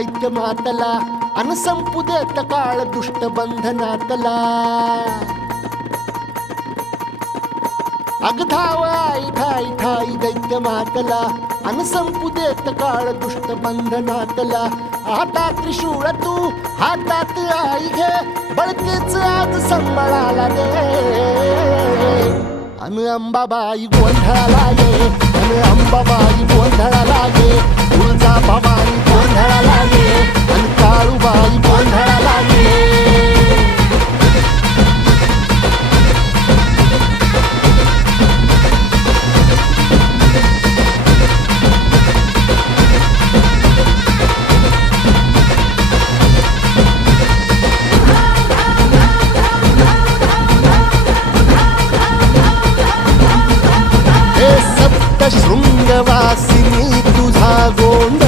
दैत्य मातला अन संपू देत काळ दुष्ट बंधनातला अग धाव आई ठाई ठाई दैत्य मातला अन संपू देत काळ दुष्ट बंधनातला हातात त्रिशूळ तू हातात आई घे बळकेच आज संबळाला दे अन अंबाबाई गोंधळाला ये अन अंबाबाई गोंधळाला ये